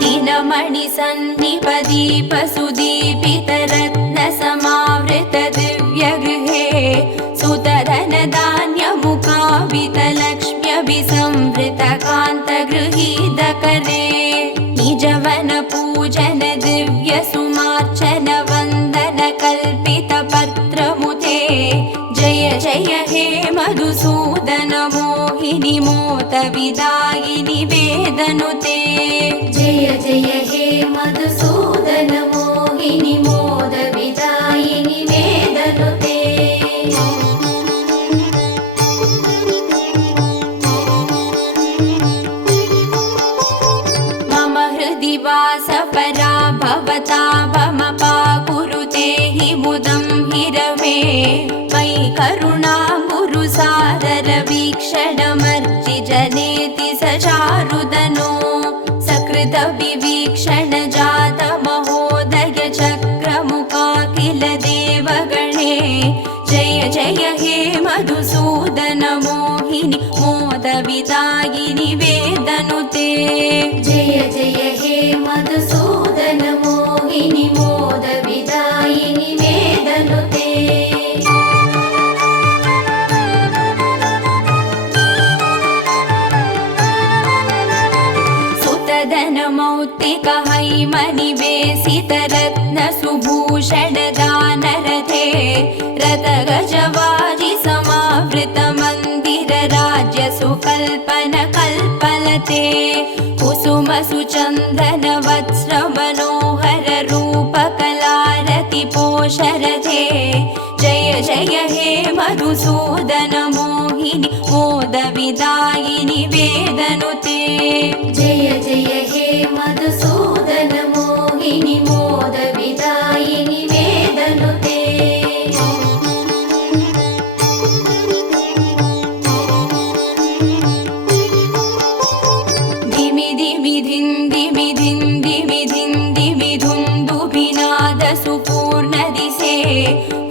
दिनमणि सन्निप दीप सुदीपित रत्न समावृत दिव्य गृहे सुतधन धान्य मुखावित लक्ष्म्यभिसंवृत कान्त गृहीत करे निजवन पूजन दिव्य सुमार्चन वन्दन कल्पित पत्रमुते जय जय हे मधुसूदन मोहिनि मोदविदायिनि वेदनुते जय जय हे मधुसूदन मोहिनि मोदविदायिनि वेदनुते मम हृदि वास परा भवता भमपाकुरुते हि मुदं हिरवे मयि करुणा गुरु सादर वीक्षणमर्चि जनेति स चारुदनो सकृत विवीक्षण जात महोदय चक्रमुखा किल देवगणे जय जय हे मधुसूदन मोहिनि मोदविदायिनि वेदनुते जय जय हे मधुसूदन मोहिनि मोदविदायिनि वेदनुते सदन मौक्तिक हैमनिवेशित रत्न सुभूषण दानरथे रथ गजवाजि समावृत मंदिर राज्य सुकल्पन कल्पलते कुसुम सुचंदन वत्स्र मनोहर रूप कलारति पोषरथे जय जय हे मधुसूदन मोहिनी मोद विदायिनि वेदनुते जय जय हे मधुसूदन मोहिनी मोद विदायिनि वेदनुते धिमि धिमि धिं धिमि धिं धिमि धिं धिमि धुन्दुभिनाद सुपूर्ण दिशे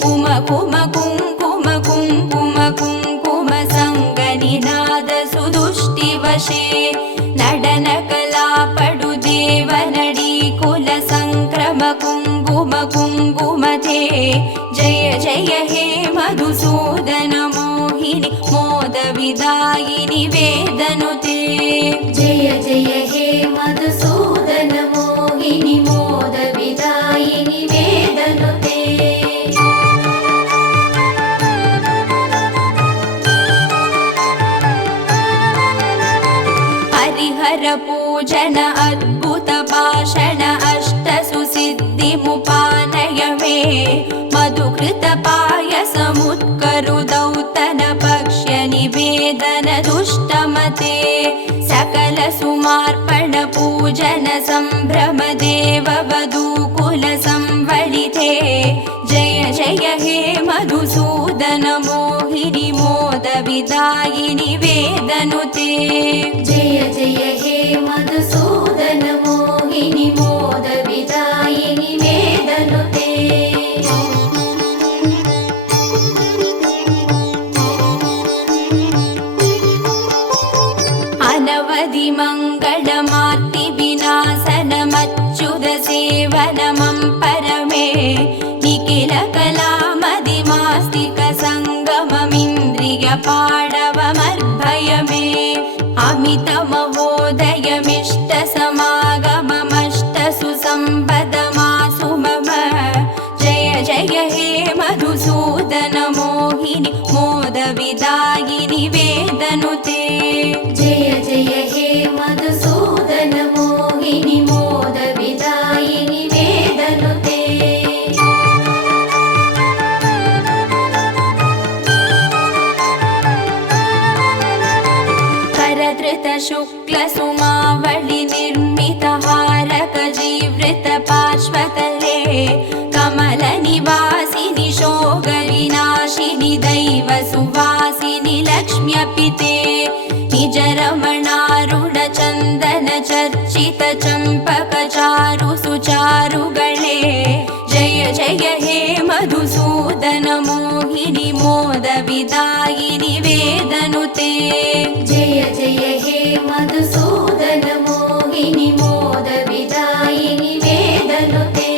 कुम कुम कुङ्कुम कुङ्कुम कुङ्कुम सङ्गनिनाद सुदुष्टिवशे नडन कला पडु देवनडी कुल संक्रम कुङ्कुम कुङ्कुमते जय जय हे मधुसूदन मोहिनी मोद विदायिनि वेदनुते जय जय हे मधुसूदन मोहिनी मोद विदायिनि वेदनुते हरिहर पूजन अद्भुत भाषण अष्ट सुसिद्धिमुपानय मे मधुकृत पायसमुत्करु दौतन पक्ष्य निवेदन दुष्टमते सकल सुमार्पण पूजन संभ्रम देव वधूकुल संवलिते जय जय हे मधुसूदन मोहिनी मोद विदायिनि वेदनुते जय जय हे मधुसूदन मोहिनी मोद विदायिनि वेदनुते अनवधि मङ्गलमार्ति विनाशनमच्युत सेवनमं परमे निखिल कलामदिमास्तिक सङ्गममिन्द्रिय पाडवमर्भय मे अमित महोदयमिष्ट समागममष्ट सुसम्पदमासु मम जय जय हे मधुसूदन मोहिनी मोद विदायिनि वेदनुते जय जय हे मधुसूदन मोहिनी मोद विदायिनि वेदनुते करधृत शुक्ल सुमावळि निर्मित हारक जीवृत पार्श्वतले कमल निवासिनि शोगविनाशिनि दैव सुवासिनि लक्ष्म्यपिते निज रमणारुण चन्दन चर्चित चम्पक चारु सुचारुगळे जय जय हे मधुसूदन मोहिनी मोद विदायिनि वेदनुते जय जय हे मधुसूदन मोहिनी मोद विदायिनि वेदनुते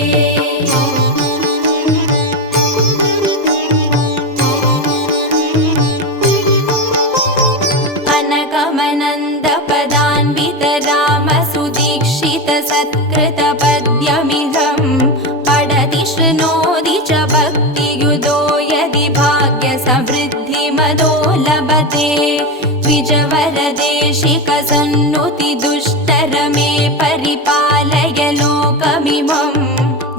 अनगमनन्द पदान्वित राम सुदीक्षित सत्कृत पद्यमिदं पठति शृणोति च भक्तियुतो यदि भाग्य समृद्धि मदो लभते द्विजवरदेशिक सन्नुति दुष्टर मे परिपालय लोकमिमं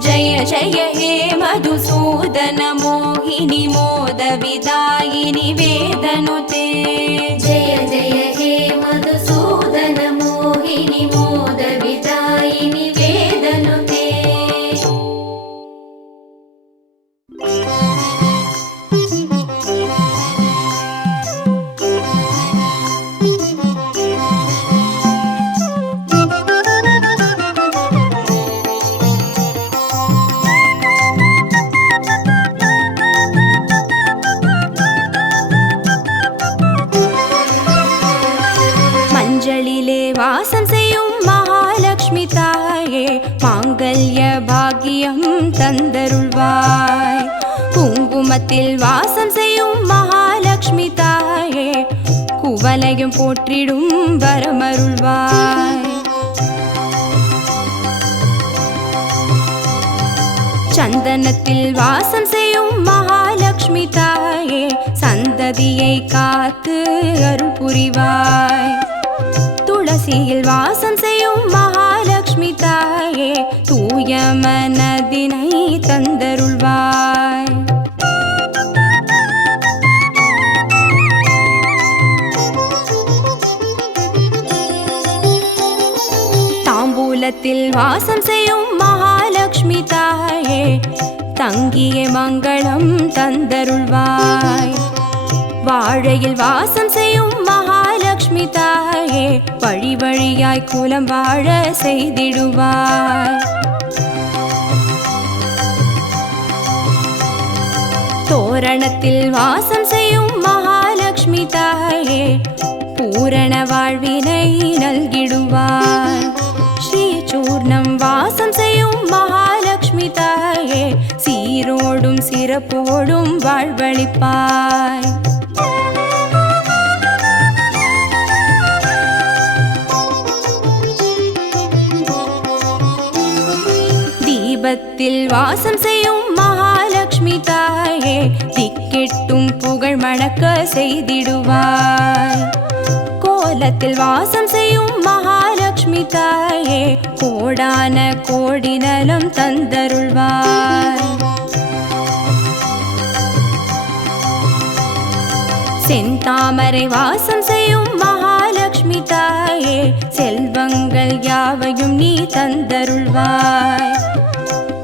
जय जय हे मधुसूदन मोहिनी मोद विदायिनि वेदनुते जय जय हे मधुसूदन मोहिनी मोद विदायिनि वेदनुते வாசம் செய்யும் மகாலட்சுமி தாயே மாங்கல்ய பாக்கியம் தந்தருள்வாய். குங்குமத்தில் வாசம் செய்யும் மகாலட்சுமி தாயே குவலையும் போற்றிடும் வரமருள்வாய். சந்தனத்தில் வாசம் செய்யும் மகாலட்சுமி தாயே சந்ததியை காத்து அருள் புரிவாய். துளசியில் வாசம் செய்யும் மகாலட்சுமி தாயே தூய மனதினை தந்தருள்வாய். தாம்பூலத்தில் வாசம் செய்யும் மகாலட்சுமி தாயே தங்கிய மங்களம் தந்தருள்வாய். வாழையில் வாசம் செய்யும் மகாலட்சுமி தாயே வழி வழியாய் குலம் வாழ செய்திடுவாய். தோரணத்தில் வாசம் செய்யும் மகாலட்சுமி தாயே பூரண வாழ்வினை நல்கிடுவாய். ஸ்ரீ சூர்ணம் வாசம் செய்யும் மகாலட்சுமி தாயே சீரோடும் சிறப்போடும் வாழ்வளிப்பாய். தீபத்தில் வாசம் செய்யும் மகாலட்சுமி தாயே திக்கெட்டும் புகழ் மணக்க செய்திடுவாய். கோலத்தில் வாசம் செய்யும் மகாலட்சுமி தாயே கோடான கோடி நலம் தந்தருள்வாய். செந்தாமரை வாசம் செய்யும் மகாலட்சுமி தாயே செல்வங்கள் யாவையும் நீ தந்தருள்வாய்.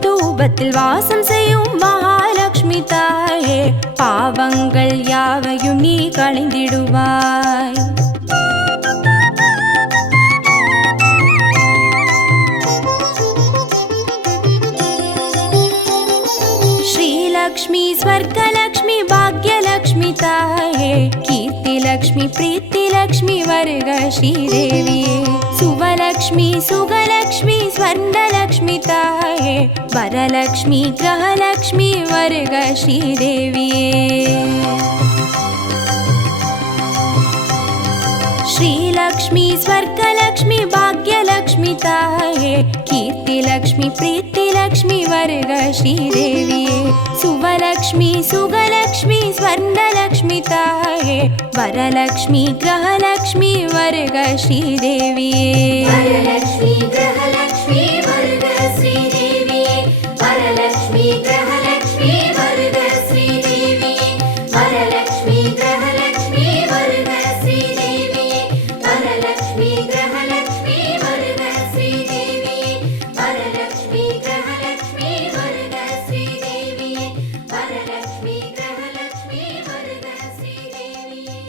தூபத்தில் வாசம் செய்யும் மகாலட்சுமி தாயே பாவங்கள் யாவையும் நீ களைந்திடுவாய். ஸ்ரீலக்ஷ்மி ஸ்வர்கலக்ஷ்மி பாக்யலக்ஷ்மி தாயே கீர்த்திலக்ஷ்மி பிரீத்திலக்ஷ்மி வருக ஸ்ரீதேவியே. சுவலக்ஷ்மி சுகலக்ஷ்மி ஸ்வர்ணலக்ஷ்மி தாயே வரலக்ஷ்மி கிரகலக்ஷ்மி வருக ஸ்ரீதேவியே. ஸ்ரீலக்ஷ்மி ஸ்வர்கலக்ஷ்மி பாக்யலக்ஷ்மி தாயே கீர்த்திலக்ஷ்மி பிரீத்திலக்ஷ்மி வருக ஸ்ரீதேவியே. சுவலக்ஷ்மி சுகலக்ஷ்மி ஸ்வர்ணலக்ஷ்மி தாயே வரலக்ஷ்மி கிரகலக்ஷ்மி வருக ஸ்ரீதேவியே. வரலக்ஷ்மி கிரகலக்ஷ்மி வருக ஸ்ரீதேவியே. வரலக்ஷ்மி கிரகலக்ஷ்மி வருக ஸ்ரீதேவியே. வரலக்ஷ்மி கிரகலக்ஷ்மி வருக ஸ்ரீதேவியே. வரலக்ஷ்மி கிரகலக்ஷ்மி வருக ஸ்ரீதேவியே. வரலக்ஷ்மி கிரகலக்ஷ்மி வருக ஸ்ரீதேவியே. வரலக்ஷ்மி கிரகலக்ஷ்மி வருக ஸ்ரீதேவியே.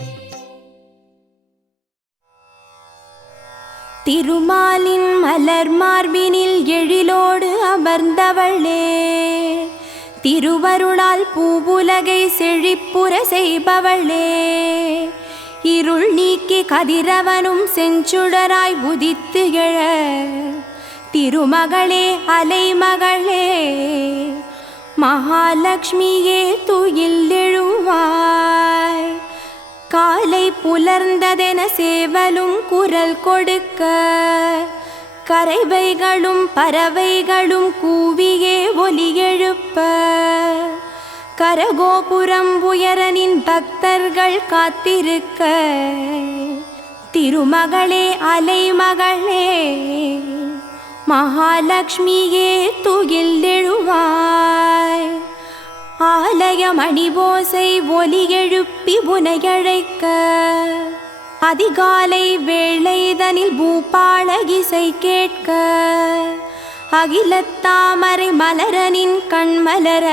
திருமாலின் மலர் மார்பினில் எழிலோடு அமர்ந்தவளே திருவருளால் பூவுலகை செழிப்புற செய்பவளே. இருள் நீக்கி கதிரவனும் செஞ்சுடராய் உதித்து எழ திருமகளே அலைமகளே மகாலட்சுமியே துயில் எழுவாய். காலை புலர்ந்ததென சேவலும் குரல் கொடுக்க கரைவைகளும் பறவைகளும் கூவியே ஒலி எழுப்ப கரகோபுரம் உயரனின் பக்தர்கள் காத்திருக்க திருமகளே அலைமகளே மகாலட்சுமியே துயில் எழுவாய். ஆலய மணிபோசை ஒலி எழுப்பி உனையழைக்க அதிகாலை வேளைதனில் பூபாள இசை கேட்க அகிலத்தாமரை மலரனின் கண்மலர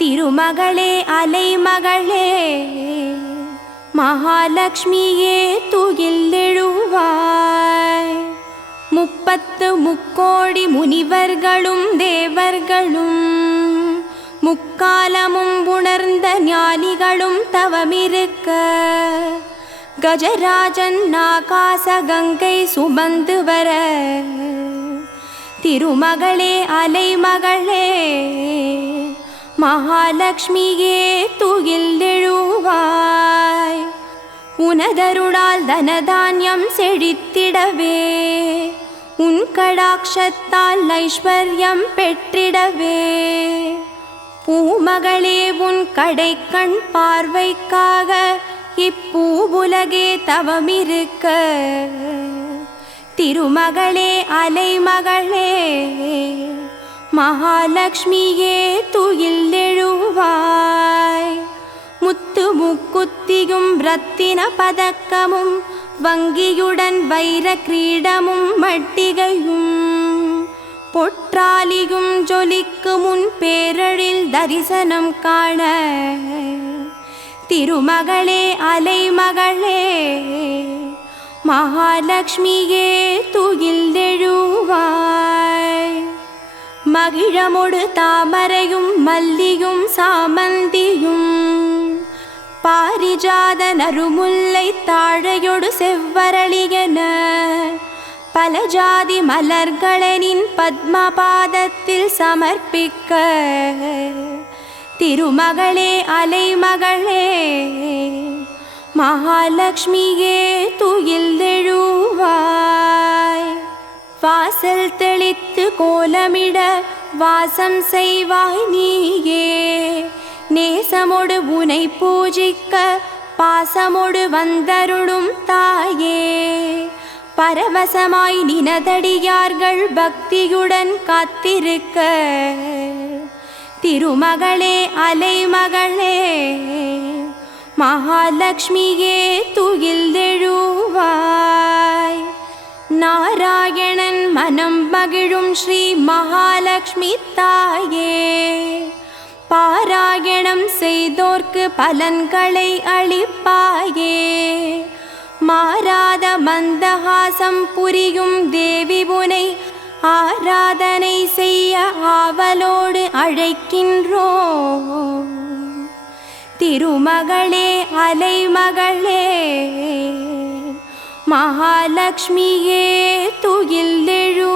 திருமகளே அலைமகளே மகாலட்சுமியே துயில் எழுவாய். 30 முக்கோடி முனிவர்களும் தேவர்களும் முக்காலமும் உணர்ந்த ஞானிகளும் தவமிருக்க கஜராஜன் ஆகாச கங்கை சுமந்து வர திருமகளே அலைமகளே மகாலட்சுமியே துயில் எழுவாய். உனதருளால் தனதான்யம் செழித்திடவே உன் கடாட்சத்தால் ஐஸ்வர்யம் பெற்றிடவே பூமகளே உன் கடைக்கண் பார்வைக்காக இப்பூவுலகே தவமிருக்க திருமகளே அலைமகளே மகாலட்சுமியே துயில் எழுவாய் முத்து முக்குத்தியும் ரத்தின பதக்கமும் வங்கியுடன் வைர கிரீடமும் மட்டிகையும் பொற்றாலியும் ஜொலிக்கும் முன் பேரழில் தரிசனம் காண திருமகளே அலைமகளே மகாலட்சுமியே துயில் எழுவாய் மகிழமொடு தாமரையும் மல்லியும் சாமந்தியும் பாரிஜாத நறுமுல்லை தாழையொடு செவ்வரளியன பல ஜாதி மலர்களெனின் பத்மபாதத்தில் சமர்ப்பிக்க திருமகளே அலைமகளே மகாலட்சுமியே துயில் எழுவாய் வாசல் தெளித்து கோலமிட வாசம் செய்வாய் நீயே நேசமொடு உனை பூஜிக்க பாசமொடு வந்தருளும் தாயே பரவசமாய் நினதடியார்கள் பக்தியுடன் காத்திருக்க திருமகளே அலைமகளே மகாலட்சுமியே துயில் எழுவாய் நாராயணன் மனம் மகிழும் ஸ்ரீ மகாலட்சுமி தாயே பாராயணம் செய்தோர்க்கு பலன்களை அளிப்பாயே மாறாத மந்தஹாசம் புரியும் தேவி உனை ஆராதனை செய்ய ஆவலோடு அழைக்கின்றோ திருமகளே அலைமகளே மகாலட்சுமியே துயில் எழு